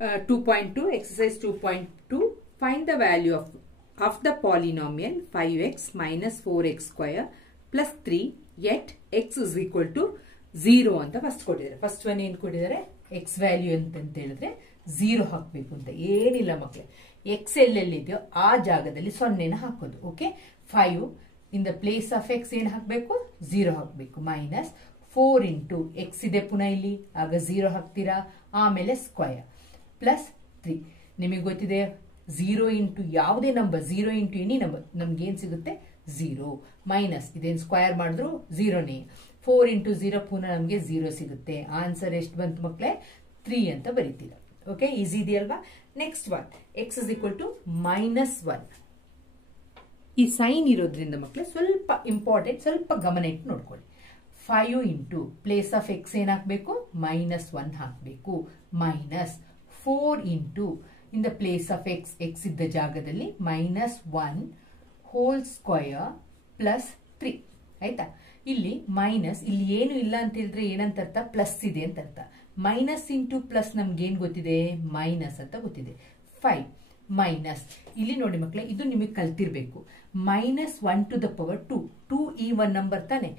2.2 exercise 2.2 find the value of the polynomial 5x minus 4x square plus 3 yet x is equal to 0 ಅಂತ first ಕೊಟ್ಟಿದ್ದಾರೆ. First one ಏನು ಕೊಟ್ಟಿದ್ದಾರೆ, X value ಅಂತ ಹೇಳಿದ್ರೆ 0 ಹಾಕಬೇಕು ಅಂತ ಏನಿಲ್ಲ ಮಕ್ಕಳೇ. ಎಕ್ಸ್ ಎಲ್ಲೆಲ್ಲಿದೆಯೋ ಆ ಜಾಗದಲ್ಲಿ 0ನ ಹಾಕೋದು. Okay, 5 in the place of X ಏನು ಹಾಕಬೇಕು, 0 ಹಾಕಬೇಕು. ಮೈನಸ್ 4 ಇಂಟು ಎಕ್ಸ್ ಇದೆ ಪುನಃ ಇಲ್ಲಿ, ಆಗ 0 ಹಾಕ್ತೀರಾ, ಆಮೇಲೆ ಸ್ಕ್ವಯರ್ ಪ್ಲಸ್ 3. ನಿಮಗೆ ಗೊತ್ತಿದೆ 0 ಇಂಟು ಯಾವುದೇ ನಂಬರ್, 0 ಇಂಟು ಎನಿ ನಂಬರ್ ನಮ್ಗೆ ಏನ್ ಸಿಗುತ್ತೆ 0. ಮೈನಸ್ ಇದೇನು ಸ್ಕ್ವಯರ್ ಮಾಡಿದ್ರು 0ನೇ. 4 ಇಂಟು 0 ಪುನಃ ನಮಗೆ 0 ಸಿಗುತ್ತೆ. ಆನ್ಸರ್ ಎಷ್ಟು ಬಂತು ಮಕ್ಕಳೇ, 3 ಅಂತ ಬರೀತೀರ. ಓಕೆ, ಈಸಿ ಇದೆಯಲ್ವಾ. Next one, X is equal to -1. ಈ ಸೈನ್ ಇರೋದ್ರಿಂದ ಮಕ್ಕಳೇ ಸ್ವಲ್ಪ ಇಂಪಾರ್ಟೆಂಟ್, ಸ್ವಲ್ಪ ಗಮನ ಇಟ್ಟು ನೋಡ್ಕೊಳ್ಳಿ. 5 ಇಂಟು ಪ್ಲೇಸ್ ಆಫ್ ಎಕ್ಸ್ ಏನ್ ಹಾಕ್ಬೇಕು, -1 ಹಾಕಬೇಕು. Minus 4 into in the place of X, X ಇದ್ದ ಜಾಗದಲ್ಲಿ -1 ಹೋಲ್ ಸ್ಕ್ವಯರ್ ಪ್ಲಸ್ 3. ಆಯ್ತಾ, ಇಲ್ಲಿ ಮೈನಸ್, ಇಲ್ಲಿ ಏನು ಇಲ್ಲ ಅಂತ ಹೇಳಿದ್ರೆ ಏನಂತ ಅರ್ಥ, ಪ್ಲಸ್ ಇದೆ ಅಂತ ಅರ್ಥ. ಮೈನಸ್ ಇಂಟು ಪ್ಲಸ್ ನಮ್ಗೆ ಏನ್ ಗೊತ್ತಿದೆ, ಮೈನಸ್ ಅಂತ ಗೊತ್ತಿದೆ. 5 ಮೈನಸ್, ಇಲ್ಲಿ ನೋಡಿ ಮಕ್ಕಳೇ, ಇದು ನಿಮಗೆ ಕಲ್ತಿರ್ಬೇಕು. -1 to the power 2. 2 even number ತಾನೆ.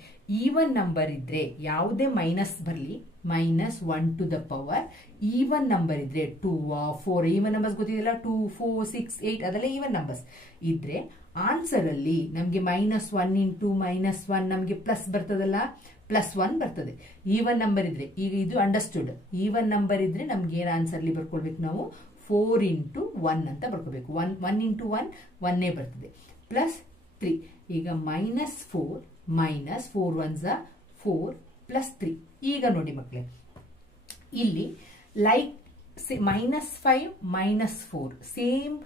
ಈವನ್ ನಂಬರ್ ಇದ್ರೆ ಯಾವುದೇ ಮೈನಸ್ ಬರಲಿ, -1 to the power even number ಇದ್ರೆ 2 4 ಈವನ್ ನಂಬರ್ಸ್ ಗೊತ್ತಿದೆಯಲ್ಲ, 2 4 6 8 ಅದೆಲ್ಲ ಈವನ್ ನಂಬರ್ಸ್ ಇದ್ರೆ ಆನ್ಸರ್ ಅಲ್ಲಿ ನಮ್ಗೆ -1 ಇಂಟು -1 ನಮ್ಗೆ ಪ್ಲಸ್ ಬರ್ತದಲ್ಲ, +1 ಬರ್ತದೆ. ಈವನ್ ನಂಬರ್ ಇದ್ರೆ, ಈಗ ಇದು ಅಂಡರ್ಸ್ಟುಡ್. ಈವನ್ ನಂಬರ್ ಇದ್ರೆ ನಮ್ಗೆ ಏನ್ ಆನ್ಸರ್ ಅಲ್ಲಿ ಬರ್ಕೊಳ್ಬೇಕು ನಾವು, 4 ಇಂಟು 1 ಅಂತ ಬರ್ಕೋಬೇಕು. 1 ಇಂಟು 1 1 ಬರ್ತದೆ, ಪ್ಲಸ್ 3. ಈಗ -4 ಮೈನಸ್ 4 1s 4 ಪ್ಲಸ್ 3. ಈಗ ನೋಡಿ ಮಕ್ಕಳೇ, ಇಲ್ಲಿ ಲೈಕ್ -5 -4 ಸೇಮ್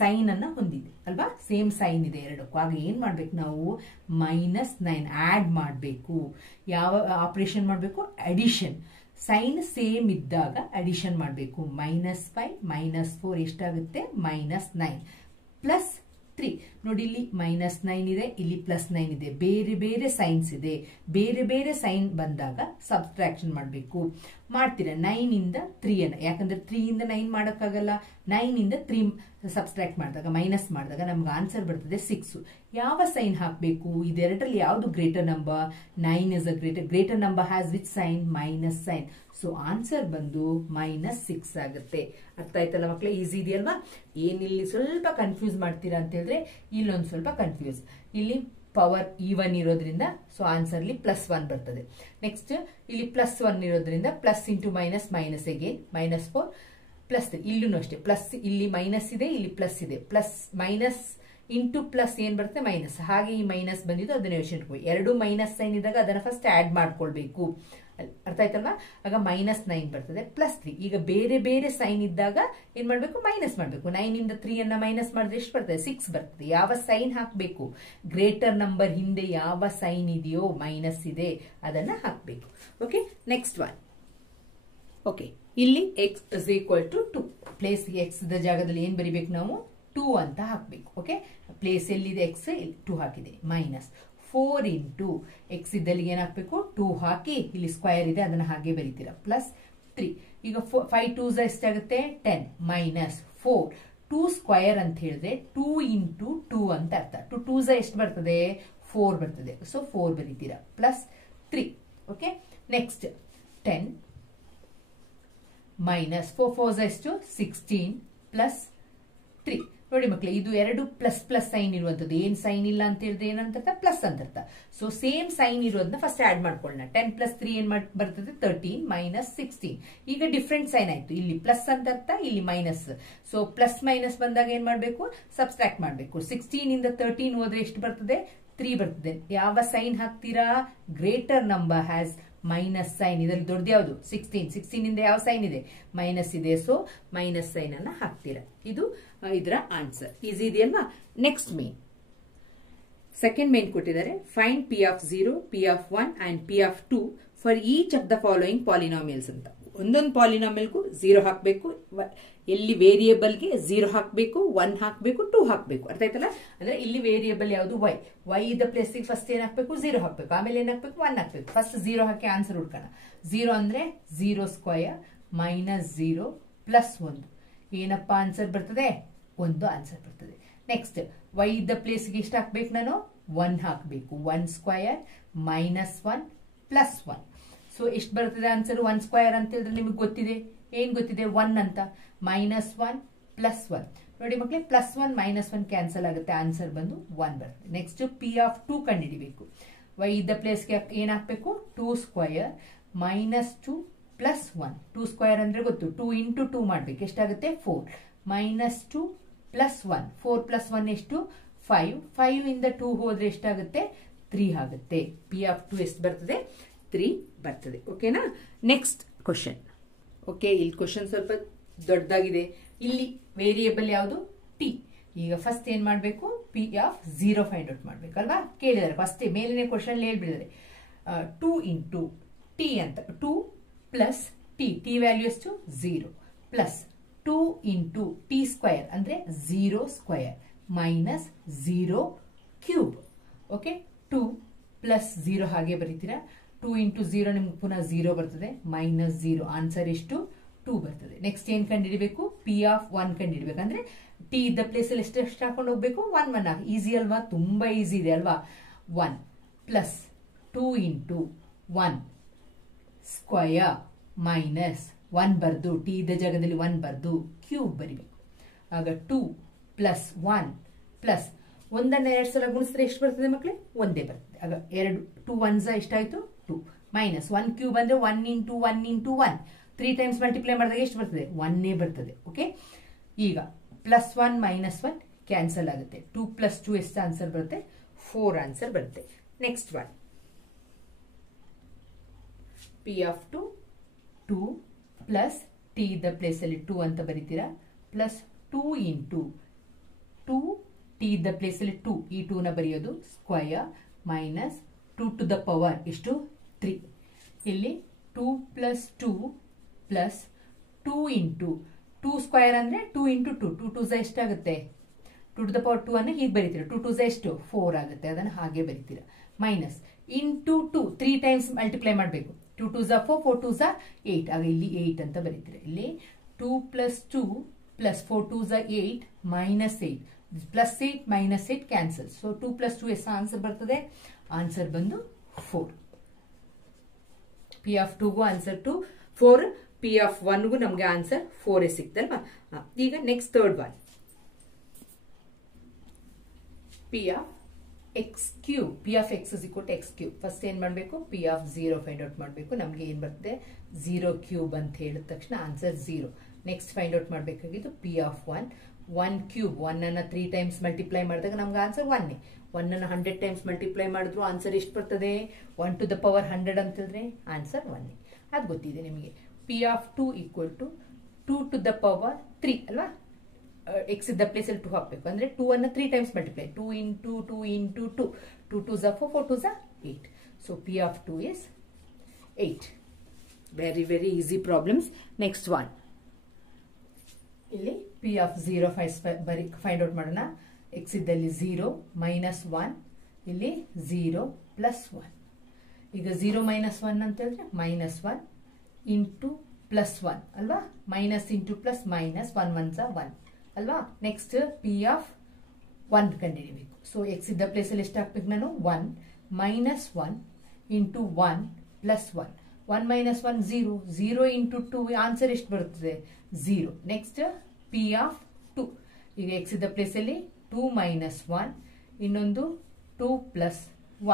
ಸೈನ್ ಅನ್ನ ಹೊಂದಿದೆ ಅಲ್ವಾ, ಸೇಮ್ ಸೈನ್ ಇದೆ ಎರಡಕ್ಕೂ. ಆಗ ಏನ್ ಮಾಡ್ಬೇಕು ನಾವು, -9 ಆಡ್ ಮಾಡಬೇಕು. ಯಾವ ಆಪರೇಷನ್ ಮಾಡಬೇಕು, ಅಡಿಷನ್. ಸೈನ್ ಸೇಮ್ ಇದ್ದಾಗ ಅಡಿಷನ್ ಮಾಡಬೇಕು. -5 -4 ಎಷ್ಟಾಗುತ್ತೆ, -9 ಪ್ಲಸ್ 3. ನೋಡಿ, ಇಲ್ಲಿ -9 ಇದೆ, ಇಲ್ಲಿ +9 ಇದೆ. ಬೇರೆ ಬೇರೆ ಸೈನ್ಸ್ ಇದೆ. ಬೇರೆ ಬೇರೆ ಸೈನ್ ಬಂದಾಗ ಸಬ್ಸ್ಟ್ರಾಕ್ಷನ್ ಮಾಡಬೇಕು. ಮಾಡ್ತೀರಾ 9 ಇಂದ 3 ಅನ್ನ, ಯಾಕಂದ್ರೆ 3 ಇಂದ 9 ಮಾಡಕ್ಕಾಗಲ್ಲ. 9 ಇಂದ 3 ಸಬ್ಸ್ಟ್ರಾಕ್ಟ್ ಮಾಡಿದಾಗ, ಮೈನಸ್ ಮಾಡಿದಾಗ ನಮ್ಗೆ ಆನ್ಸರ್ ಬರ್ತದೆ 6. ಯಾವ ಸೈನ್ ಹಾಕಬೇಕು, ಇದೆರಡರಲ್ಲಿ ಯಾವುದು greater number, 9 is a greater number has which sign, minus sign. So answer ಬಂದು -6 ಆಗುತ್ತೆ. ಅರ್ಥ ಆಯ್ತಲ್ಲ ಮಕ್ಕಳೇ, ಈಸಿ ಇದೆಯಲ್ವಾ. ಏನಿಲ್ಲಿ ಸ್ವಲ್ಪ ಕನ್ಫ್ಯೂಸ್ ಮಾಡ್ತೀರಾ ಅಂತ ಹೇಳಿದ್ರೆ ಇಲ್ಲೊಂದು ಸ್ವಲ್ಪ ಕನ್ಫ್ಯೂಸ್. ಇಲ್ಲಿ ಪವರ್ ಈವನ್ ಇರೋದ್ರಿಂದ ಸೊ ಆನ್ಸರ್ ಅಲ್ಲಿ +1 ಬರ್ತದೆ. ನೆಕ್ಸ್ಟ್ ಇಲ್ಲಿ +1 ಇರೋದ್ರಿಂದ plus into minus, minus again -4 plus 3. ಇಲ್ಲೂ ಅಷ್ಟೇ, ಪ್ಲಸ್ ಇಲ್ಲಿ ಮೈನಸ್ ಇದೆ, ಇಲ್ಲಿ ಪ್ಲಸ್ ಇದೆ. ಪ್ಲಸ್ ಮೈನಸ್ ಇಂಟು ಪ್ಲಸ್ ಏನ್ ಬರುತ್ತೆ, ಮೈನಸ್. ಹಾಗೆ ಈ ಮೈನಸ್ ಬಂದಿದ್ದು ಅದನ್ನ ಯೋಚನೆ ಇಟ್ಕೊಳ್ಳಿ. ಎರಡು ಮೈನಸ್ ಸೈನ್ ಇದ್ದಾಗ ಅದನ್ನ ಫಸ್ಟ್ ಆಡ್ ಮಾಡ್ಕೊಳ್ಬೇಕು. ಅರ್ಥ ಆಯ್ತಲ್ವಾ. ಆಗ -9 ಬರ್ತದೆ, ಪ್ಲಸ್ 3. ಈಗ ಬೇರೆ ಬೇರೆ ಸೈನ್ ಇದ್ದಾಗ ಏನ್ ಮಾಡ್ಬೇಕು, ಮೈನಸ್ ಮಾಡ್ಬೇಕು. 9 ಇಂದ 3 ಅನ್ನ ಮೈನಸ್ ಮಾಡಿದ್ರೆ ಎಷ್ಟು ಬರ್ತದೆ, 6 ಬರ್ತದೆ. ಯಾವ ಸೈನ್ ಹಾಕ್ಬೇಕು, ಗ್ರೇಟರ್ ನಂಬರ್ ಹಿಂದೆ ಯಾವ ಸೈನ್ ಇದೆಯೋ, ಮೈನಸ್ ಇದೆ, ಅದನ್ನ ಹಾಕ್ಬೇಕು. Okay, next one. ಓಕೆ, ಇಲ್ಲಿ x is equal to 2. Place x ದ ಜಾಗದಲ್ಲಿ ಏನ್ ಬರಿಬೇಕು ನಾವು, 2 ಅಂತ ಹಾಕ್ಬೇಕು. ಓಕೆ, ಪ್ಲೇಸ್ ಎಲ್ಲಿದೆ ಎಕ್ಸ್, 2 ಹಾಕಿದೆ. ಮೈನಸ್ 4 ಇಂಟು ಎಕ್ಸ್ ಇದ್ದಲ್ಲಿ ಏನ್ ಹಾಕ್ಬೇಕು, 2 ಹಾಕಿ, ಇಲ್ಲಿ ಸ್ಕ್ವಯರ್ ಇದೆ ಅದನ್ನ ಹಾಗೆ ಬರೀತೀರಾ, ಪ್ಲಸ್ 3. ಈಗ 5 2s ಎಷ್ಟಾಗುತ್ತೆ, 10 ಮೈನಸ್ 4. 2 ಸ್ಕ್ವಯರ್ ಅಂತ ಹೇಳಿದ್ರೆ 2 ಇಂಟು 2 ಅಂತ ಅರ್ಥ. 2 2s ಎಷ್ಟು ಬರ್ತದೆ, 4 ಬರ್ತದೆ. ಸೊ 4 ಬರೀತೀರಾ, plus 3. Okay, next 10 minus 4 4s ಎಷ್ಟು, 16 ಪ್ಲಸ್ 3. ನೋಡಿ ಮಕ್ಕಳೇ, ಇದು ಎರಡು ಪ್ಲಸ್ ಪ್ಲಸ್ ಸೈನ್ ಇರುವಂತದ್ದು. ಏನ್ ಸೈನ್ ಇಲ್ಲ ಅಂತ ಹೇಳಿದ್ರೆ ಏನಂತ, ಪ್ಲಸ್ ಅಂತ ಅರ್ಥ. ಸೊ ಸೇಮ್ ಸೈನ್ ಇರೋದನ್ನ ಫಸ್ಟ್ ಆಡ್ ಮಾಡ್ಕೊಳ್ಳೋಣ. 10 ಪ್ಲಸ್ 3 ಏನ್ ಬರ್ತದೆ, 13 ಮೈನಸ್ 16. ಈಗ ಡಿಫ್ರೆಂಟ್ ಸೈನ್ ಆಯ್ತು. ಇಲ್ಲಿ ಪ್ಲಸ್ ಅಂತ ಅರ್ಥ, ಇಲ್ಲಿ ಮೈನಸ್. ಸೊ ಪ್ಲಸ್ ಮೈನಸ್ ಬಂದಾಗ ಏನ್ ಮಾಡ್ಬೇಕು, ಸಬ್ಸ್ಟ್ರಾಕ್ಟ್ ಮಾಡ್ಬೇಕು. 16 ಇಂದ 13 ಹೋದ್ರೆ ಎಷ್ಟು ಬರ್ತದೆ, 3 ಬರ್ತದೆ. ಯಾವ ಸೈನ್ ಹಾಕ್ತೀರಾ, greater number has minus sign. ಇದರಲ್ಲಿ ದೊಡ್ಡದು ಯಾವುದು, 16 ಇಂದ ಯಾವ ಸೈನ್ ಇದೆ, ಮೈನಸ್ ಇದೆ. ಸೊ ಮೈನಸ್ ಸೈನ್ ಅನ್ನ ಹಾಕ್ತೀರಾ. ಇದು ಇದರ ಆನ್ಸರ್. ಈಸಿ ಇದೆಯಲ್ವಾ. ನೆಕ್ಸ್ಟ್ ಮೇನ್, ಸೆಕೆಂಡ್ ಮೇನ್ ಕೊಟ್ಟಿದ್ದಾರೆ. Find P(0), P(1) and P(2) for each of the following polynomials ಅಂತ. ಒಂದೊಂದು ಪಾಲಿನಾಮಿಯಲ್ಗೂ 0 ಹಾಕಬೇಕು. ಎಲ್ಲಿ ವೇರಿಯೇಬಲ್ಗೆ 0 ಹಾಕಬೇಕು, 1 ಹಾಕಬೇಕು, 2 ಹಾಕಬೇಕು. ಅರ್ಥ ಆಯ್ತಲ್ಲ. ಅಂದ್ರೆ ಇಲ್ಲಿ ವೇರಿಯೇಬಲ್ ಯಾವುದು, y ಇದ್ದ ಪ್ಲೇಸ್ ಫಸ್ಟ್ ಏನ್ ಹಾಕಬೇಕು, 0 ಹಾಕಬೇಕು. ಆಮೇಲೆ ಏನ್ ಹಾಕಬೇಕು, 1 ಹಾಕಬೇಕು. ಫಸ್ಟ್ 0 ಹಾಕಿ ಆನ್ಸರ್ ಹುಡ್ಕೋಣ. 0 ಅಂದ್ರೆ 0 ಸ್ಕ್ವಯರ್ ಮೈನಸ್ 0 ಪ್ಲಸ್ 1 ಏನಪ್ಪ ಆನ್ಸರ್ ಬರ್ತದೆ? 1 ಆನ್ಸರ್ ಬರ್ತದೆ. ನೆಕ್ಸ್ಟ್ y ಇದ್ದ ಪ್ಲೇಸ್ಗೆ ಎಷ್ಟು ಹಾಕ್ಬೇಕು? ನಾನು 1 ಹಾಕಬೇಕು. 1 ಸ್ಕ್ವಯರ್ ಮೈನಸ್ 1 ಪ್ಲಸ್ 1. ಸೊ ಎಷ್ಟು ಬರ್ತದೆ ಆನ್ಸರ್? 1 ಸ್ಕ್ವಯರ್ ಅಂತ ಹೇಳಿದ್ರೆ ನಿಮಗೆ ಗೊತ್ತಿದೆ, ಏನ್ ಗೊತ್ತಿದೆ? 1 ಅಂತ. Minus 1 plus 1. ನೋಡಿ ಮಕ್ಕಳೇ, ಪ್ಲಸ್ 1 ಮೈನಸ್ 1 ಕ್ಯಾನ್ಸಲ್ ಆಗುತ್ತೆ, ಆನ್ಸರ್ ಬಂದು 1 ಬರ್ತದೆ. ನೆಕ್ಸ್ಟ್ P(2) ಕಂಡುಹಿಡಿಬೇಕು. y ಇದ್ದ ಪ್ಲೇಸ್ಗೆ ಏನ್ ಹಾಕ್ಬೇಕು? 2 ಸ್ಕ್ವಯರ್ ಮೈನಸ್ 2 ಪ್ಲಸ್ 1. 2 ಸ್ಕ್ವಯರ್ ಅಂದ್ರೆ ಗೊತ್ತು, 2 ಇಂಟು 2 ಮಾಡ್ಬೇಕು. ಎಷ್ಟಾಗುತ್ತೆ? 4 ಮೈನಸ್ 2 ಪ್ಲಸ್ 1. 4 ಪ್ಲಸ್ 1 ಎಷ್ಟು? 5. 5 ಇಂದ 2 ಹೋದ್ರೆ ಎಷ್ಟಾಗುತ್ತೆ? 3 ಆಗುತ್ತೆ. P(2) ಎಷ್ಟು ಬರ್ತದೆ? 3 ಬರ್ತದೆ. ಓಕೆನಾ? Next question. ಓಕೆ, ಇಲ್ಲಿ ಕ್ವಶನ್ ಸ್ವಲ್ಪ ದೊಡ್ಡದಾಗಿದೆ. ಇಲ್ಲಿ ವೇರಿಯೇಬಲ್ ಯಾವುದು? ಟಿ. ಈಗ ಫಸ್ಟ್ ಏನ್ ಮಾಡಬೇಕು? P(0) ಫೈಂಡ್ ಔಟ್ ಮಾಡ್ಬೇಕಲ್ವಾ? ಕೇಳಿದಾರೆ ಫಸ್ಟ್ ಮೇಲಿನ ಕ್ವಶನ್ ಹೇಳ್ಬಿಡಿದಾರೆ. 2 ಇಂಟು ಟಿ ಅಂತ. 2 ಪ್ಲಸ್ ಟಿ. ಟಿ ವ್ಯಾಲ್ಯೂ ಎಷ್ಟು? 0 ಪ್ಲಸ್ 2 ಇಂಟು ಟಿ ಸ್ಕ್ವಯರ್ ಅಂದ್ರೆ 0 square minus 0 cube. Okay, 2 plus 0 ಹಾಗೆ ಬರೀತೀರಾ. 2 ಇಂಟು 0 ನಿಮ್ಗೆ ಪುನಃ 0 ಬರ್ತದೆ, ಮೈನಸ್ 0. ಆನ್ಸರ್ ಎಷ್ಟು? 2 ಬರ್ತದೆ. ನೆಕ್ಸ್ಟ್ ಏನ್ ಕಂಡುಹಿಡಿಬೇಕು? P(1) ಕಂಡುಹಿಡಿಬೇಕು. ಅಂದ್ರೆ ಟಿ ಇದ್ದ ಪ್ಲೇಸ್ ಅಲ್ಲಿ ಎಷ್ಟು ಹಾಕೊಂಡು ಹೋಗ್ಬೇಕು? 1 1 ಹಾಕಿ. ಈಸಿ ಅಲ್ವಾ? ತುಂಬಾ ಈಸಿ ಇದೆ ಅಲ್ವಾ? 1 ಪ್ಲಸ್ 2 ಇಂಟು 1 ಸ್ಕ್ವಯರ್ ಮೈನಸ್ 1 ಬರ್ದು, ಟಿ ಇದ್ದ ಜಾಗದಲ್ಲಿ 1 ಬರ್ದು ಕ್ಯೂಬ್ ಬರಿಬೇಕು. ಆಗ 2 ಪ್ಲಸ್ 1 ಪ್ಲಸ್ 1 2 ಸಲ ಗುಣಿಸಿದ್ರೆ ಎಷ್ಟು ಬರ್ತದೆ ಮಕ್ಕಳೇ? 1 ಬರ್ತದೆ. ಆಗ 2 1s ಎಷ್ಟಾಯ್ತು? 2 ಮೈನಸ್ 1 ಕ್ಯೂಬ್ ಅಂದ್ರೆ 1 ಇಂಟು 1 ಇಂಟು 1. 3 ಟೈಮ್ಸ್ ಮಲ್ಟಿಪ್ಲೈ ಮಾಡಿದಾಗ ಎಷ್ಟು ಬರ್ತದೆ? 1 ಬರ್ತದೆ. ಓಕೆ, ಈಗ ಪ್ಲಸ್ 1 ಮೈನಸ್ 1 ಕ್ಯಾನ್ಸಲ್ ಆಗುತ್ತೆ. 2 ಪ್ಲಸ್ 2 ಎಷ್ಟು ಆನ್ಸರ್ ಬರುತ್ತೆ? 4 ಆನ್ಸರ್ ಬರುತ್ತೆ. Next one P(2) 2 plus t ಇದ್ದ ಪ್ಲೇಸ್ ಅಲ್ಲಿ 2 ಅಂತ ಬರೀತೀರಾ. ಪ್ಲಸ್ 2 ಇಂಟು 2 ಟಿ ಇದ್ದ ಪ್ಲೇಸ್ ಅಲ್ಲಿ 2, ಈ 2 ನ ಬರೆಯೋದು square minus 2 to the power ಎಷ್ಟು? 3. ಇಲ್ಲಿ 2 ಪ್ಲಸ್ 2 ಪ್ಲಸ್ 2 ಇಂಟು 2 ಸ್ಕ್ವಯರ್ ಅಂದ್ರೆ 2 ಇಂಟು 2. 2 2s ಎಷ್ಟಾಗುತ್ತೆ? 2 ಟು ದ ಪವರ್ 2 ಅನ್ನು ಹೀಗೆ ಬರೀತೀರಾ. 2 2s ಎಷ್ಟು? 4 ಆಗುತ್ತೆ. ಅದನ್ನು ಹಾಗೆ ಬರೀತೀರಾ. ಮೈನಸ್ ಇಂಟು 2 3 ಟೈಮ್ಸ್ ಮಲ್ಟಿಪ್ಲೈ ಮಾಡಬೇಕು. 2 2s 4, 4 2s 8. ಆಗ ಇಲ್ಲಿ 8 ಅಂತ ಬರೀತೀರಾ. ಇಲ್ಲಿ 2 plus 2 plus 4 2s 8 minus 8. Plus 8 minus 8 cancel. So 2 plus 2 ಎಷ್ಟು ಆನ್ಸರ್ ಬರ್ತದೆ? ಆನ್ಸರ್ ಬಂದು 4. P(2)ಗೂ ಆನ್ಸರ್ 2 4. P(1)ಗೂ ನಮ್ಗೆ ಆನ್ಸರ್ 4 ಸಿಕ್ತಲ್ವಾ? ಈಗ next third one P(x)³ P(x) x³. First ಏನ್ ಮಾಡಬೇಕು? P(0) ಫೈಂಡ್ ಔಟ್ ಮಾಡಬೇಕು. ನಮ್ಗೆ ಏನ್ ಬರ್ತದೆ? 0 ಕ್ಯೂಬ್ ಅಂತ ಹೇಳಿದ ತಕ್ಷಣ ಆನ್ಸರ್ 0. ನೆಕ್ಸ್ಟ್ ಫೈಂಡ್ ಔಟ್ ಮಾಡಬೇಕಾಗಿದ್ದು P(1) 1 ಕ್ಯೂಬ್. 1 ಅನ್ನ 3 ಟೈಮ್ಸ್ ಮಲ್ಟಿಪ್ಲೈ ಮಾಡಿದಾಗ ನಮ್ಗೆ ಆನ್ಸರ್ 1. 1 ಅನ್ನ 100 ಟೈಮ್ಸ್ ಮಲ್ಟಿಪ್ಲೈ ಮಾಡಿದ್ರು ಆನ್ಸರ್ ಎಷ್ಟು ಬರ್ತದೆ? 1 ಟು ದ ಪವರ್ 100 ಅಂತ ಹೇಳಿದ್ರೆ ಆನ್ಸರ್ 1. ಅದು ಗೊತ್ತಿದೆ ನಿಮಗೆ. P(2) = 2 ಟು ದ ಪವರ್ 3 ಅಲ್ವಾ? x ಇದ್ದ ಪ್ಲೇಸ್ ಅಲ್ಲಿ 2 ಹಾಕಬೇಕು. ಅಂದ್ರೆ 2 ಅನ್ನ 3 times multiply. 2 into 2 into 2. 2 2s 4, 4 2s 8. So P(2) is 8. Very very easy problems. Next one ಇಲ್ಲಿ P(0) ಫೈಂಡ್ ಔಟ್ ಮಾಡೋಣ. x ಇದ್ದಲ್ಲಿ 0 ಮೈನಸ್ 1, ಇಲ್ಲಿ 0 ಪ್ಲಸ್ 1. ಈಗ 0 ಮೈನಸ್ 1 ಅಂತ ಹೇಳಿದ್ರೆ ಮೈನಸ್ 1 ಇಂಟು ಪ್ಲಸ್ 1 ಅಲ್ವಾ? Minus into plus minus 1 1s 1 ಅಲ್ವಾ? ನೆಕ್ಸ್ಟ್ P(1) ಕಂಡುಹಿಡಿಯಬೇಕು. ಸೊ x ಇದ್ದ ಪ್ಲೇಸ್ ಅಲ್ಲಿ ಎಷ್ಟು ಹಾಕ್ಬೇಕು? ನಾನು 1 minus 1 into 1 plus 1. 1 minus 1 0. 0 into 2 answer ಎಷ್ಟು ಬರುತ್ತದೆ? 0. Next P(2). ಈಗ x ಇದ್ದ ಪ್ಲೇಸ್ ಅಲ್ಲಿ 2 ಮೈನಸ್ 1, ಇನ್ನೊಂದು 2 ಪ್ಲಸ್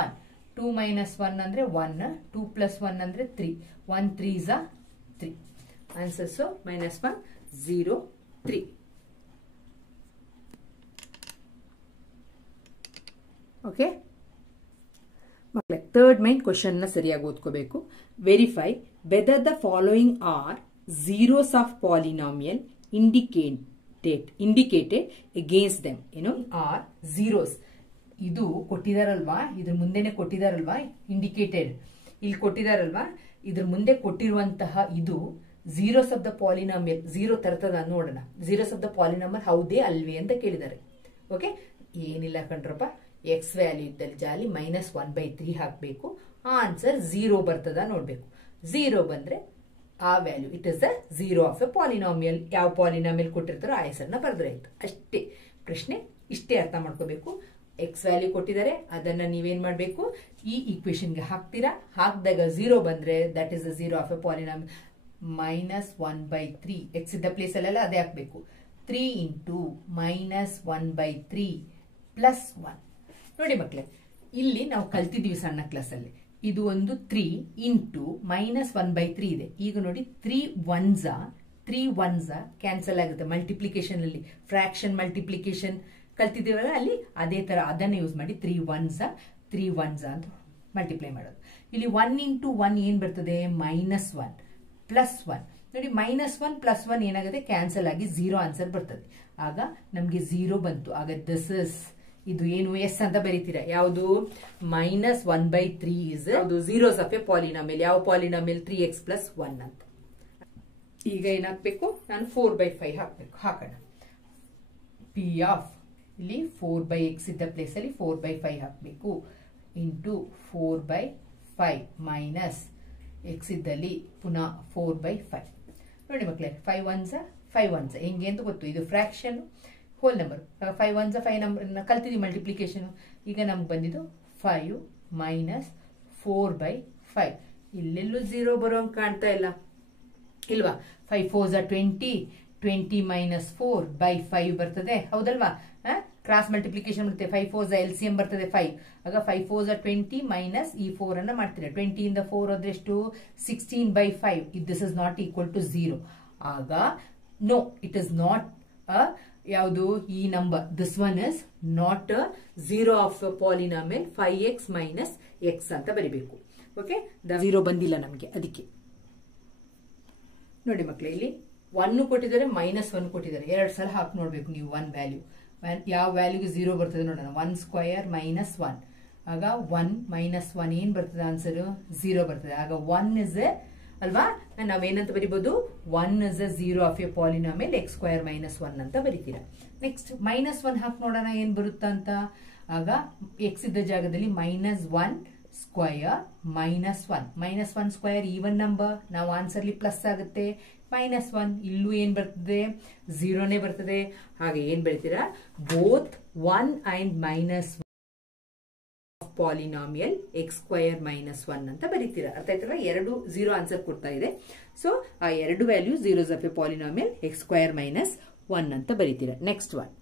1. 2 ಮೈನಸ್ 1 ಅಂದ್ರೆ 1, 2 ಪ್ಲಸ್ 1 ಅಂದ್ರೆ 3. 1 3s 3. ಆನ್ಸರ್ಸ್ -1 0 3. ಓಕೆ ಮಕ್ಕಳೇ, ಥರ್ಡ್ ಮೈನ್ ಕ್ವಶನ್ ನ ಸರಿಯಾಗಿ ಓದ್ಕೋಬೇಕು. Verify whether the following are zeros of polynomial indicated against them. ಏನು ಆರ್ zeros? ಇದು ಕೊಟ್ಟಿದಾರಲ್ವಾ, ಇದ್ರ ಮುಂದೆನೆ ಕೊಟ್ಟಿದಾರಲ್ವಾ ಇಂಡಿಕೇಟೆಡ್, ಇಲ್ಲಿ ಕೊಟ್ಟಿದಾರಲ್ವಾ, ಇದ್ರ ಮುಂದೆ ಕೊಟ್ಟಿರುವಂತಹ ಇದು zeros ಆಫ್ ದ ಪಾಲಿನಾಮಿಯಲ್. 0 ತರ್ತದ ನೋಡೋಣ. zeros ಆಫ್ ದ ಪಾಲಿನಾಮಿಯಲ್ ಹೌದೇ ಅಲ್ವೇ ಅಂತ ಕೇಳಿದ್ದಾರೆ. ಓಕೆ, ಏನಿಲ್ಲ ಕಣ್ರಪ್ಪ, ಎಕ್ಸ್ ವ್ಯಾಲ್ಯೂ ಇದ್ದಲ್ಲಿ ಜಾಲಿ -1/3 ಹಾಕಬೇಕು. ಆನ್ಸರ್ 0 ಬರ್ತದ ನೋಡ್ಬೇಕು. 0 ಬಂದ್ರೆ ಆ value it is the zero of a polynomial. ಯಾವ ಪಾಲಿನಾಮಿಯಲ್ ಕೊಟ್ಟಿರ್ತಾರೋ ಆ ಹೆಸರನ್ನ ಬರೆದ್ರೆ ಆಯ್ತು ಅಷ್ಟೇ. ಪ್ರಶ್ನೆ ಇಷ್ಟೇ ಅರ್ಥ ಮಾಡ್ಕೋಬೇಕು. ಎಕ್ಸ್ ವ್ಯಾಲ್ಯೂ ಕೊಟ್ಟಿದ್ದಾರೆ, ಅದನ್ನ ನೀವೇನ್ ಮಾಡಬೇಕು, ಈ ಈಕ್ವೇಶನ್ಗೆ ಹಾಕ್ತೀರಾ. ಹಾಕಿದಾಗ 0 ಬಂದ್ರೆ that is the zero of a polynomial. -1/3 X ಇದ್ದ ಪ್ಲೇಸ್ ಅಲ್ಲೆಲ್ಲ ಅದೇ ಹಾಕ್ಬೇಕು. 3 ಇಂಟು -1/3 ಪ್ಲಸ್ 1. ನೋಡಿ ಮಕ್ಕಳೇ, ಇಲ್ಲಿ ನಾವು ಕಲ್ತಿದೀವಿ ಸಣ್ಣ ಕ್ಲಾಸಲ್ಲಿ. ಇದು ಒಂದು 3 ಇಂಟು -1/3 ಇದೆ. ಈಗ ನೋಡಿ 3 1s ಕ್ಯಾನ್ಸಲ್ ಆಗುತ್ತೆ ಮಲ್ಟಿಪ್ಲಿಕೇಶನ್ ಅಲ್ಲಿ. ಫ್ರಾಕ್ಷನ್ ಮಲ್ಟಿಪ್ಲಿಕೇಶನ್ ಕಲ್ತಿದ್ದೀವಲ್ಲ ಅಲ್ಲಿ ಅದೇ ತರ ಅದನ್ನ ಯೂಸ್ ಮಾಡಿ 3 1s ಅಂತ ಮಲ್ಟಿಪ್ಲೈ ಮಾಡೋದು. ಇಲ್ಲಿ 1 ಇಂಟು 1 ಏನ್ ಬರ್ತದೆ, -1 ಪ್ಲಸ್ 1. ನೋಡಿ -1 ಪ್ಲಸ್ 1 ಏನಾಗುತ್ತೆ, ಕ್ಯಾನ್ಸಲ್ ಆಗಿ 0 ಆನ್ಸರ್ ಬರ್ತದೆ. ಆಗ ನಮ್ಗೆ 0 ಬಂತು. ಆಗ ದಿಸ್ ಇಸ್ ಇದು ಏನು ಎಸ್ ಅಂತ ಬರೀತೀರಾ. ಯಾವುದು -1/3 ಇಸ್ ಯಾವುದು ಝೀರೋಸ್ ಆಫ್ ಎ ಪಾಲಿನಾಮಿಯಲ್. ಯಾವ ಪಾಲಿನಾಮಿಯಲ್, 3x + 1 ಅಂತ. ಈಗ ಏನಾಗಬೇಕು, ನಾನು 4/5 ಹಾಕ್ಬೇಕು. ಹಾಕೋಣ. ಪಿ ಆಫ್ ಇಲ್ಲಿ 4/x ಇದ್ದ ಪ್ಲೇಸ್ ಅಲ್ಲಿ 4/5 ಹಾಕಬೇಕು. ಇಂಟು 4/5 ಮೈನಸ್ ಎಕ್ಸ್ ಇದ್ದಲ್ಲಿ ಪುನಃ 4/5. ನೋಡಿ ಮಕ್ಕಳೇ, 5 1s ಹೆಂಗೆ ಅಂತ ಗೊತ್ತು. ಇದು fraction whole number. 5 1s 5 number ಕಲ್ತಿದ್ವಿ ಮಲ್ಟಿಪ್ಲಿಕೇಶನ್. ಈಗ ನಮ್ಗೆ ಬಂದಿದ್ದು 5 ಮೈನಸ್ 4/5. ಇಲ್ಲೆಲ್ಲೂ 0 ಬರೋಂಗ್ ಕಾಣ್ತಾ ಇಲ್ಲ ಇಲ್ವಾ. 5 4s 20, 20 ಮೈನಸ್ 4/5 ಬರ್ತದೆ. ಹೌದಲ್ವಾ. ಕ್ರಾಸ್ ಮಲ್ಟಿಪ್ಲಿಕೇಶನ್ ಬರುತ್ತೆ. 5 4s LCM ಬರ್ತದೆ 5. ಆಗ 5 4s 20 ಮೈನಸ್ ಈ 4 ಅನ್ನ ಮಾಡ್ತೀರಾ. 20 ಇಂದ 4 ಹೋದ್ರೆ ಎಷ್ಟು, 16/5. This is not equal to 0. ಆಗ ನೋ, ಇಟ್ ಇಸ್ ನಾಟ್ ಯಾವುದು ಈ number. This one is not zero of polynomial 5x minus x ಅಂತ ಬರಿಬೇಕು. ಓಕೆ, 0 ಬಂದಿಲ್ಲ ನಮಗೆ ಅದಕ್ಕೆ. ನೋಡಿ ಮಕ್ಕಳೇ, ಇಲ್ಲಿ 1 ಕೊಟ್ಟಿದ್ದಾರೆ, -1 ಕೊಟ್ಟಿದ್ದಾರೆ. 2 ಸಲ ಹಾಕಿ ನೋಡ್ಬೇಕು ನೀವು 1 ವ್ಯಾಲ್ಯೂ. ಯಾವ ವ್ಯಾಲ್ಯೂಗೆ 0 ಬರ್ತದೆ ನೋಡೋಣ. 1 ಸ್ಕ್ವಯರ್ -1. ಆಗ 1 - 1 ಏನ್ ಬರ್ತದೆ ಆನ್ಸರ್, 0 ಬರ್ತದೆ. ಆಗ 1 ಇಸ್ ಅಲ್ವಾ, ನಾವೇನಂತ ಬರಿಬಹುದು, 1 is a zero of a polynomial x² -1 ಅಂತ ಬರಿತೀರಾ. ನೆಕ್ಸ್ಟ್ -1 ಹಾಕಿ ನೋಡೋಣ ಏನ್ ಬರುತ್ತಾ ಅಂತ. ಆಗ x ಇದ್ದ ಜಾಗದಲ್ಲಿ -1 ಸ್ಕ್ವಯರ್ -1. -1 ಸ್ಕ್ವಯರ್ ಈವನ್ ನಂಬರ್, ನಾವು ಆನ್ಸರ್ಲಿ ಪ್ಲಸ್ ಆಗುತ್ತೆ. -1 ಇಲ್ಲೂ ಏನ್ ಬರ್ತದೆ, 0ನೇ ಬರ್ತದೆ. ಹಾಗೆ ಏನ್ ಬರೀತೀರಾ, ಬೋತ್ 1 ಅಂಡ್ -1 ಪಾಲಿನಾಮಿಯಲ್ x² -1 ಅಂತ ಬರೀತೀರಾ. ಅರ್ಥ ಆಯ್ತಲ್ಲ, 2 0 ಆನ್ಸರ್ ಕೊಡ್ತಾ ಇದೆ. ಸೊ ಆ 2 value zeros of a polynomial x² -1 ಅಂತ ಬರೀತೀರಾ. Next one.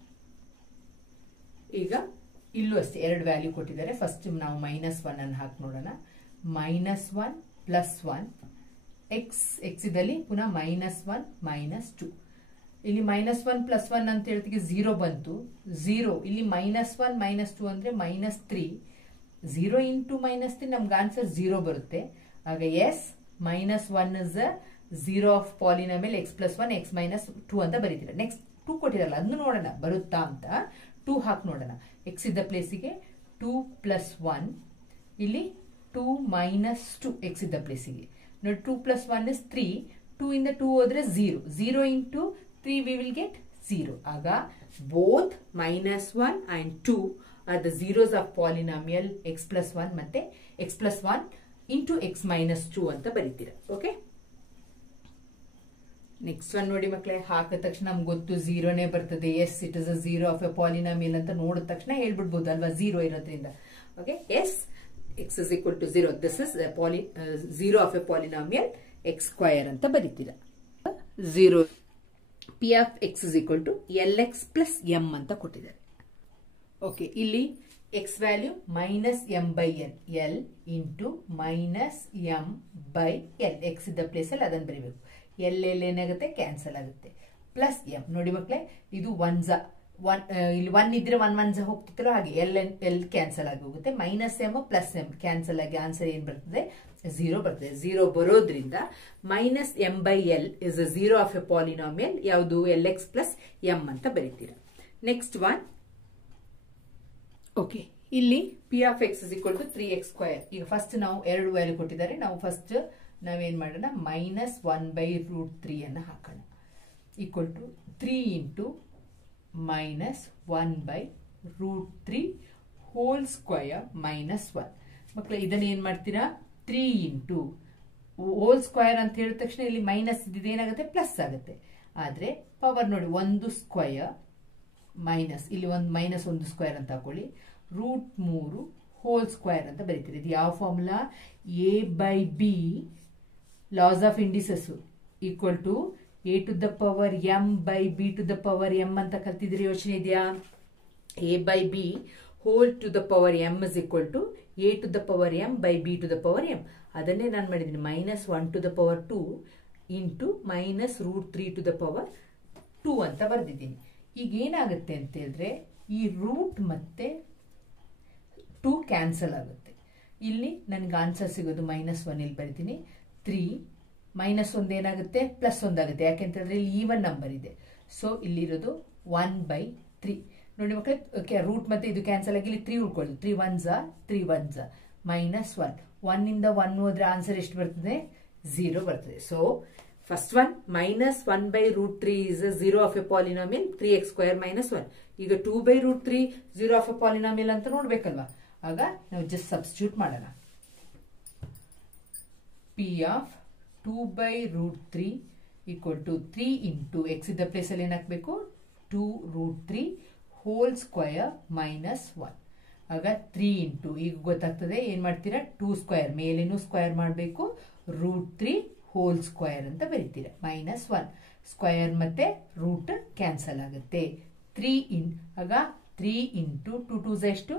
ಈಗ ಇಲ್ಲೂ ಅಷ್ಟೇ 2 ವ್ಯಾಲ್ಯೂ ಕೊಟ್ಟಿದ್ದಾರೆ. ಫಸ್ಟ್ ನಾವು -1 ಅನ್ನು ಹಾಕಿ ನೋಡೋಣ. -1 ಪ್ಲಸ್ 1 x ಇದಲ್ಲಿ ಪುನಃ -1 -2. ಇಲ್ಲಿ -1 ಪ್ಲಸ್ 1 ಅಂತ ಹೇಳ್ತಿಗೆ 0 ಬಂತು. 0 ಇಲ್ಲಿ -1 -2 ಅಂದ್ರೆ -3. 0 ಇಂಟು -3 ನಮ್ಗೆ ಆನ್ಸರ್ 0 ಬರುತ್ತೆ. ಆಗ yes -1 is zero of polynomial x + 1 x - 2 ಅಂತ ಬರೀತೀರ. ನೆಕ್ಸ್ಟ್ 2 ಕೊಟ್ಟಿರಲ್ಲ, ಅದನ್ನು ನೋಡೋಣ ಬರುತ್ತಾ ಅಂತ. 2 ಹಾಕಿ ನೋಡೋಣ. x ಇದ್ದ ಪ್ಲೇಸಿಗೆ 2 + 1, ಇಲ್ಲಿ 2 - 2 x ಇದ್ದ ಪ್ಲೇಸಿಗೆ ನೋಡಿ. 2 + 1 is 3. 2 ಇಂದ 2 ಹೋದ್ರೆ 0. 0 ಇಂಟು 3 we will get 0. ಆಗ both -1 and 2 are the zeros of polynomial x + 1 ಮತ್ತೆ x + 1 into x - 2 ಅಂತ ಬರೀತೀರ. ಓಕೆ, ನೆಕ್ಸ್ಟ್ ಒನ್ ನೋಡಿ ಮಕ್ಕಳೇ. ಹಾಕಿದ ತಕ್ಷಣ ನಮ್ಗೆ ಗೊತ್ತು 0ನೇ ಬರ್ತದೆ. Yes, it is a zero of a polynomial ಅಂತ ನೋಡಿದ ತಕ್ಷಣ ಹೇಳ್ಬಿಡ್ಬೋದು ಅಲ್ವಾ, 0 ಇರೋದ್ರಿಂದ. Okay, yes x is equal to 0. This is a zero of a polynomial x² ಅಂತ ಬರೀತೀರಾ. 0 p of x is equal to lx plus m ಅಂತ ಕೊಟ್ಟಿದ್ದಾರೆ. Okay, ಇಲ್ಲಿ x value -m/n, l into -m/l. x ಇದ್ದ place ಅಲ್ಲಿ ಅದನ್ನು ಬರೀಬೇಕು. l ಏನಾಗುತ್ತೆ, cancel ಆಗುತ್ತೆ. Plus m. ನೋಡಿ ಮಕ್ಕಳೇ, ಇದು 1s ಇಲ್ಲಿ 1 ಇದ್ರೆ 1 1s ಹೋಗ್ತಿತ್ತಲ್ಲ, ಹಾಗೆ l ಕ್ಯಾನ್ಸಲ್ ಆಗಿ ಹೋಗುತ್ತೆ. -m ಪ್ಲಸ್ m ಕ್ಯಾನ್ಸಲ್ ಆಗಿ ಆನ್ಸರ್ ಏನ್ ಬರ್ತದೆ, 0 ಬರ್ತದೆ. 0 ಬರೋದ್ರಿಂದ -m/l is a zero of a polynomial. ಯಾವುದು, lx ಪ್ಲಸ್ m ಅಂತ ಬರೀತೀರಾ. Next one. ಓಕೆ, ಇಲ್ಲಿ p of x is equal to 3x². ಈಗ ಫಸ್ಟ್ ನಾವು 2 ವ್ಯಾಲ್ಯೂ ಕೊಟ್ಟಿದ್ದಾರೆ. ನಾವು ಫಸ್ಟ್ ನಾವೇನ್ ಮಾಡೋಣ, -1/√3 ಅನ್ನ ಹಾಕೋಣ. Equal to 3 into -1/√3 whole square -1. ಮಕ್ಕಳು ಇದನ್ನ ಏನ್ ಮಾಡ್ತೀರಾ, 3 ಇಂಟು ಹೋಲ್ ಸ್ಕ್ವೇರ್ ಅಂತ ಹೇಳಿದ ತಕ್ಷಣ ಇಲ್ಲಿ ಮೈನಸ್ ಇದ್ದಿದ್ದು ಏನಾಗುತ್ತೆ ಪ್ಲಸ್ ಆಗುತ್ತೆ. ಆದ್ರೆ ಪವರ್ ನೋಡಿ, 1 ಸ್ಕ್ವೇರ್ ಮೈನಸ್ ಇಲ್ಲಿ ಒಂದು ಸ್ಕ್ವೇರ್ ಅಂತ ಹಾಕೊಳ್ಳಿ, √3 ಹೋಲ್ ಸ್ಕ್ವೇರ್ ಅಂತ ಬರೀತೀರಿ. ಇದು ಯಾವ formula? a/b laws of indices equal to a to the power m by b to the power m ಅಂತ ಕಲ್ತಿದ್ರಿ, ಯೋಚನೆ ಇದೆಯಾ? a/b whole to the power m is equal to a to the power m by b to the power m. ಅದನ್ನೇ ನಾನು ಮಾಡಿದ್ದೀನಿ -1 to the power 2 into -√3 to the power 2 ಅಂತ ಬರೆದಿದ್ದೀನಿ. ಈಗ ಏನಾಗುತ್ತೆ ಅಂತ ಹೇಳಿದ್ರೆ ಈ ರೂಟ್ ಮತ್ತೆ 2 ಕ್ಯಾನ್ಸಲ್ ಆಗುತ್ತೆ. ಇಲ್ಲಿ ನನಗೆ ಆನ್ಸರ್ ಸಿಗೋದು -1 ಇಲ್ಲಿ ಬರಿತೀನಿ. 3 -1 ಏನಾಗುತ್ತೆ +1 ಆಗುತ್ತೆ, ಯಾಕೆಂತ ಹೇಳಿದ್ರೆ ಇಲ್ಲಿ ಈವನ್ ನಂಬರ್ ಇದೆ. ಸೊ ಇಲ್ಲಿರೋದು 1/3 ನೋಡಿ ಮಕ್ಕಳೇ. ಓಕೆ, ರೂಟ್ ಮತ್ತೆ ಇದು ಕ್ಯಾನ್ಸಲ್ ಆಗಿ ಇಲ್ಲಿ 3 ಉಳ್ಕೊಳ್ಳಿ. 3 1s -1 1 ಇಂದ 1 ಹೋದ್ರೆ ಆನ್ಸರ್ ಎಷ್ಟು ಬರ್ತದೆ? 0 ಬರ್ತದೆ. So first one -1/√3 is a 0 of a polynomial 3x² -1. ಈಗ 2/√3 0 of a polynomial ಅಂತ ನೋಡ್ಬೇಕಲ್ವಾ? ಆಗ ನಾವು ಜಸ್ಟ್ ಸಬ್ಸ್ಟಿಟ್ಯೂಟ್ ಮಾಡೋಣ. p of 2/√3 equal to 3 into x ಇದ್ದ ಪ್ಲೇಸ್ ಅಲ್ಲಿ ಏನ್ ಹಾಕ್ಬೇಕು? 2√3 ಹೋಲ್ ಸ್ಕ್ವೇರ್ -1. ಆಗ 3 ಇಂಟು ಈಗ ಗೊತ್ತಾಗ್ತದೆ ಏನ್ ಮಾಡ್ತೀರಾ? 2 ಸ್ಕ್ವೇರ್ ಮೇಲೇನು ಸ್ಕ್ವೇರ್ ಮಾಡಬೇಕು, √3 ಹೋಲ್ ಸ್ಕ್ವೇರ್ ಅಂತ ಬರೀತೀರಾ. -1 ಸ್ಕ್ವೇರ್ ಮತ್ತೆ ರೂಟ್ ಕ್ಯಾನ್ಸಲ್ ಆಗುತ್ತೆ. 3 ಇಂಟು 2 2s ಎಷ್ಟು?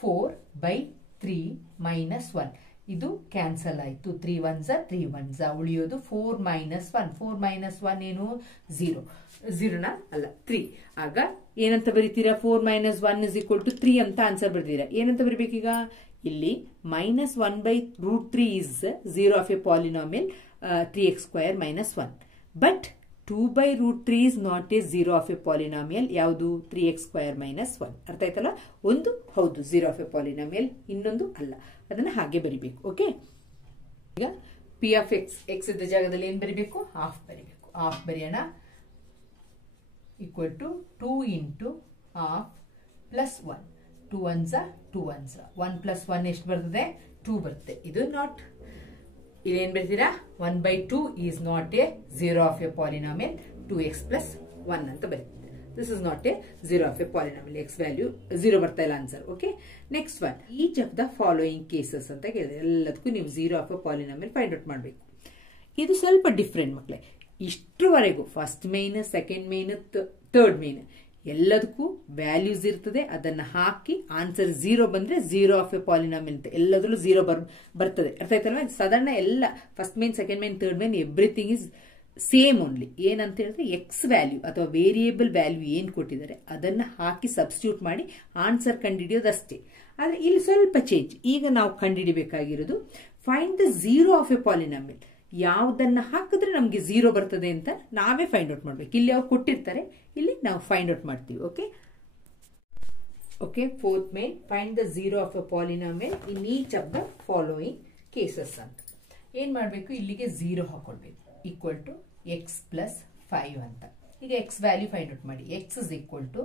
4/3 -1 ಇದು ಕ್ಯಾನ್ಸಲ್ ಆಯ್ತು. 3 1s 3 1s ಉಳಿಯೋದು 4 -1. 4 -1 ಏನು? 0 ಅಲ್ಲ 3. ಆಗ ಏನಂತ ಬರೀತೀರಾ? 4 -1 is equal to 3 ಅಂತ ಆನ್ಸರ್ ಬರ್ತೀರಾ. ಏನಂತ ಬರೀಬೇಕೀಗ? ಇಲ್ಲಿ -1/√3 is 0 of a polynomial 3x² -1. But 2/√3 is not a 0 of a polynomial. ಯಾವುದು? 3x² -1. ಅರ್ಥ ಆಯ್ತಲ್ಲ? ಒಂದು ಹೌದು 0 of a polynomial, ಇನ್ನೊಂದು ಅಲ್ಲ. ಅದನ್ನ ಹಾಗೆ ಬರಿಬೇಕು. ಓಕೆ, ಈಗ p of x ಇದ್ದ ಜಾಗದಲ್ಲಿ ಏನ್ ಬರಿಬೇಕು? ಹಾಫ್ ಬರಿಬೇಕು. ಹಾಫ್ ಬರೆಯೋಣ. Equal to 2 into half +1. 2 1s 2 1s 1 + 1 ಎಷ್ಟು ಬರ್ತದೆ? 2 ಬರುತ್ತೆ. ಇದು ನಾಟ್, ಇಲ್ಲೇನ್ ಬರ್ತೀರಾ? 1/2 is not a 0 of a polynomial 2x + 1 ಅಂತ ಬರೀತೀವಿ. This is not a 0 of a polynomial. X value 0 ಬರ್ತಾ ಇಲ್ಲ answer. Okay, next one, each of the following cases ಅಂತ ಕೇಳಿದ್ರೆ ಎಲ್ಲದಕ್ಕೂ ನೀವು 0 of a polynomial find out ಮಾಡಬೇಕು. ಇದು ಸ್ವಲ್ಪ ಡಿಫ್ರೆಂಟ್ ಮಕ್ಕಳೇ. ಇಷ್ಟರವರೆಗೂ first main, second main, third main ಎಲ್ಲದಕ್ಕೂ ವ್ಯಾಲ್ಯೂಸ್ ಇರ್ತದೆ. ಅದನ್ನ ಹಾಕಿ ಆನ್ಸರ್ 0 ಬಂದ್ರೆ 0 of a polynomial ಅಂತ ಎಲ್ಲದರಲ್ಲೂ 0 ಬರ್ತದೆ. ಅರ್ಥ ಆಯ್ತಲ್ವಾ? ಸಾಧಾರಣ ಎಲ್ಲ first main, second main, third main everything is same only. ಏನಂತ ಹೇಳಿದ್ರೆ ಎಕ್ಸ್ ವ್ಯಾಲ್ಯೂ ಅಥವಾ ವೇರಿಯೇಬಲ್ ವ್ಯಾಲ್ಯೂ ಏನ್ ಕೊಟ್ಟಿದ್ದಾರೆ ಅದನ್ನ ಹಾಕಿ ಸಬ್ಸ್ಟಿಟ್ಯೂಟ್ ಮಾಡಿ ಆನ್ಸರ್ ಕಂಡುಹಿಡಿಯೋದಷ್ಟೇ. ಆದ್ರೆ ಇಲ್ಲಿ ಸ್ವಲ್ಪ ಚೇಂಜ್. ಈಗ ನಾವು ಕಂಡುಹಿಡಿಬೇಕಾಗಿರೋದು find the 0 of a polynomial. ಯಾವ್ದನ್ನ ಹಾಕಿದ್ರೆ ನಮ್ಗೆ 0 ಬರ್ತದೆ ಅಂತ ನಾವೇ ಫೈಂಡ್ ಔಟ್ ಮಾಡ್ಬೇಕು. ಇಲ್ಲಿ ಅವ್ರು ಕೊಟ್ಟಿರ್ತಾರೆ, ಇಲ್ಲಿ ನಾವು ಫೈಂಡ್ ಔಟ್ ಮಾಡ್ತೀವಿ. Okay, fourth main, find the 0 of a polynomial in each of the following cases ಅಂತ. ಏನ್ ಮಾಡ್ಬೇಕು? ಇಲ್ಲಿಗೆ 0 ಹಾಕೊಳ್ಬೇಕು. ಈಕ್ವಲ್ ಟು x + 5 ಅಂತ. ಈಗ x ವ್ಯಾಲ್ಯೂ ಫೈಂಡ್ ಔಟ್ ಮಾಡಿ. x is equal to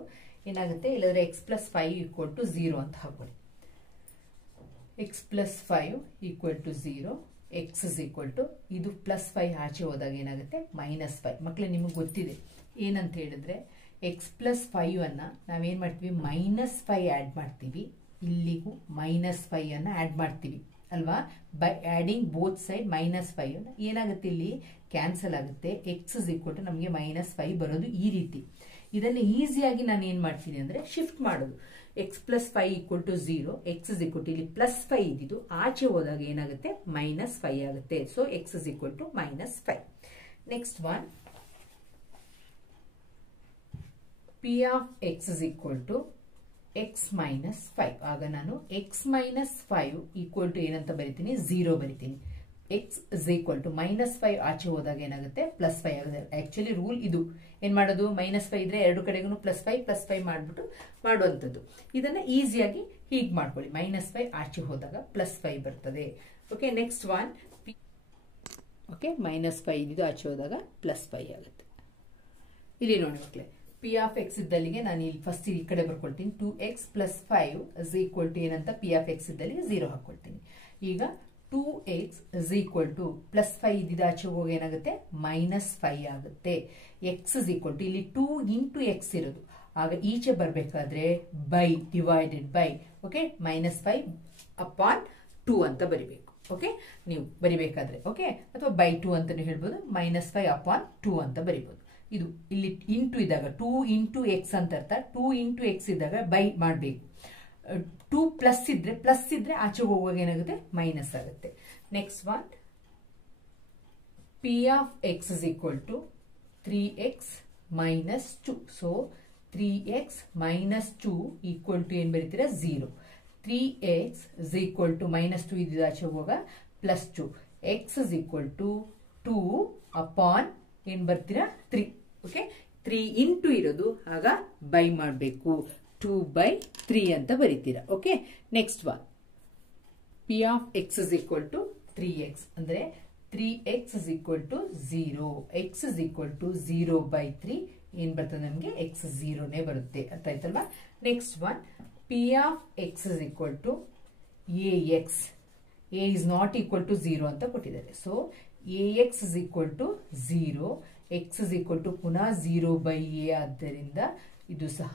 ಏನಾಗುತ್ತೆ? ಇಲ್ಲದ್ರೆ x + 5 equal to 0 ಅಂತ ಹಾಕೊಳ್ಳಿ. x + 5 equal to 0. x is equal to ಇದು +5 ಆಚೆ ಹೋದಾಗ ಏನಾಗುತ್ತೆ? -5. ಮಕ್ಕಳೇ ನಿಮಗೆ ಗೊತ್ತಿದೆ ಏನಂತ ಹೇಳಿದ್ರೆ x + 5 ಅನ್ನ ನಾವೇನ್ ಮಾಡ್ತೀವಿ? -5 ಆಡ್ ಮಾಡ್ತೀವಿ. ಇಲ್ಲಿಗೂ -5 ಅನ್ನ ಆಡ್ ಮಾಡ್ತೀವಿ ಅಲ್ವಾ? ಬೈ ಆಡಿಂಗ್ ಬೋತ್ ಸೈಡ್ -5 ಏನಾಗುತ್ತೆ? ಇಲ್ಲಿ ಕ್ಯಾನ್ಸಲ್ ಆಗುತ್ತೆ. x is equal to ನಮಗೆ -5 ಬರೋದು ಈ ರೀತಿ. ಇದನ್ನ ಈಸಿಯಾಗಿ ನಾನು ಏನ್ ಮಾಡ್ತೀನಿ ಅಂದ್ರೆ ಶಿಫ್ಟ್ ಮಾಡೋದು. x + 5 equal to 0, x is equal to ಇಲ್ಲಿ +5 ಇದ್ದು ಆಚೆ ಹೋದಾಗ ಏನಾಗುತ್ತೆ? -5 ಆಗುತ್ತೆ. So x is equal to -5. Next one, p of x is equal to x - 5. ಆಗ ನಾನು x - 5 equal to ಏನಂತ ಬರಿತೀನಿ? 0 ಬರಿತೀನಿ. x is equal to -5 ಆಚೆ ಹೋದಾಗ ಏನಾಗುತ್ತೆ? +5 ಆಗುತ್ತೆ. ಆಕ್ಚುಲಿ ರೂಲ್ ಇದು. ಏನ್ ಮಾಡೋದು? -5 ಇದ್ರೆ ಎರಡು ಕಡೆಗೂ +5 ಮಾಡ್ಬಿಟ್ಟು ಮಾಡುವಂಥದ್ದು. ಇದನ್ನ ಈಸಿಯಾಗಿ ಹೀಗೆ ಮಾಡ್ಕೊಳ್ಳಿ. -5 ಆಚೆ ಹೋದಾಗ +5 ಬರ್ತದೆ. ಓಕೆ, ನೆಕ್ಸ್ಟ್ ಒನ್, ಓಕೆ, -5 ಇದು ಆಚೆ ಹೋದಾಗ +5 ಆಗುತ್ತೆ. ಇಲ್ಲಿ ನೋಡಿ ಮಕ್ಕಳೇ, p of x ಇದ್ದಲ್ಲಿಗೆ ನಾನು ಇಲ್ಲಿ ಫಸ್ಟ್ ಈ ಕಡೆ ಬರ್ಕೊಳ್ತೀನಿ. 2x + 5 is equal to ಏನಂತ? p of x ಇದ್ದಲ್ಲಿಗೆ 0 ಹಾಕೊಳ್ತೀನಿ. ಈಗ 2x is equal to plus 5 ಇದ್ದಿದ್ದು ಆಚೆ ಹೋಗಿ ಏನಾಗುತ್ತೆ ಮೈನಸ್ 5 ಆಗುತ್ತೆ. x is equal to ಇಲ್ಲಿ 2 ಇಂಟು ಎಕ್ಸ್ ಇರೋದು, ಆಗ ಈಚೆ ಬರಬೇಕಾದ್ರೆ by divided by, okay, minus 5 upon 2 ಅಂತ ಬರಿಬೇಕು. ಓಕೆ, ನೀವು ಬರಿಬೇಕಾದ್ರೆ ಓಕೆ, ಅಥವಾ ಬೈ 2 ಅಂತಾನು ಹೇಳ್ಬೋದು, ಮೈನಸ್ 5 ಅಪಾನ್ 2 ಅಂತ ಬರಿಬೋದು. ಇದು ಇಲ್ಲಿ ಇಂಟು ಇದ್ದಾಗ 2 ಇಂಟು ಎಕ್ಸ್ ಅಂತ ಅರ್ಥ. 2 ಇಂಟು ಎಕ್ಸ್ ಇದ್ದಾಗ ಬೈ ಮಾಡಬೇಕು. 2 ಪ್ಲಸ್ ಇದ್ರೆ ಆಚೆ ಹೋಗುವಾಗ ಏನಾಗುತ್ತೆ ಮೈನಸ್ ಆಗುತ್ತೆ. Next one, P of X is equal to 3x minus 2. So 3x minus 2 equal to ಏನ್ ಬರೀತೀರಾ 0. 3x is equal to minus 2 ಇದ್ದಿದ್ದು ಆಚೆ ಹೋಗುವಾಗ plus 2. x is equal to 2 upon ಏನ್ ಬರ್ತೀರಾ 3. ಓಕೆ, 3 ಇಂಟು ಇರೋದು, ಆಗ ಬೈ ಮಾಡಬೇಕು, 2/3 ಅಂತ ಬರೀತೀರಾ. Okay, next one, P of X is equal to 3x ಅಂದ್ರೆ 3x is equal to 0. x is equal to 0/3 ಏನ್ ಬರ್ತದೆ ನಮಗೆ x 0ನೇ ಬರುತ್ತೆ. ಅರ್ಥ ಆಯ್ತಲ್ವಾ? Next one, P of X is equal to ax. a is not equal to 0 ಅಂತ ಕೊಟ್ಟಿದ್ದಾರೆ. So ax is equal to 0, x is equal to ಪುನಃ 0/a, ಆದ್ದರಿಂದ ಇದು ಸಹ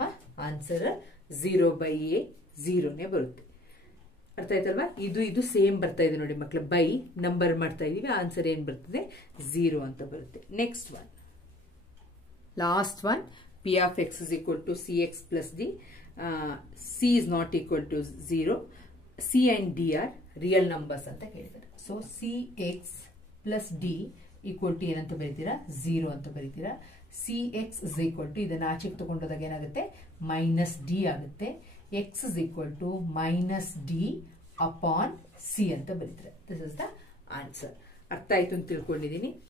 ಆನ್ಸರ್ 0/a 0ನೇ ಬರುತ್ತೆ. ಅರ್ಥ ಆಯ್ತಲ್ವಾ? ಇದು ಸೇಮ್ ಬರ್ತಾ ಇದೆ ನೋಡಿ ಮಕ್ಕಳು, ಬೈ ನಂಬರ್ ಮಾಡ್ತಾ ಇದೀವಿ, ಆನ್ಸರ್ ಏನ್ ಬರ್ತದೆ 0 ಅಂತ ಬರುತ್ತೆ. Next one, last one, P of X is equal to cx plus D. C is not equal to 0. C and D are real numbers ಅಂತ ಹೇಳಿದ್ದಾರೆ. So cx plus D equal to ಏನಂತ ಬರೀತೀರಾ 0 ಅಂತ ಬರೀತೀರಾ. cx ಇಸ್ ಈಕ್ವಲ್ ಟು ಇದನ್ನ ಆಚೆಗೆ ತಗೊಂಡೋದಾಗ ಏನಾಗುತ್ತೆ ಮೈನಸ್ ಡಿ ಆಗುತ್ತೆ. x is equal to minus D upon C ಅಂತ ಬರೀತೀರಾ. This is the answer. ಅರ್ಥ ಆಯ್ತು ಅಂತ ತಿಳ್ಕೊಂಡಿದ್ದೀನಿ.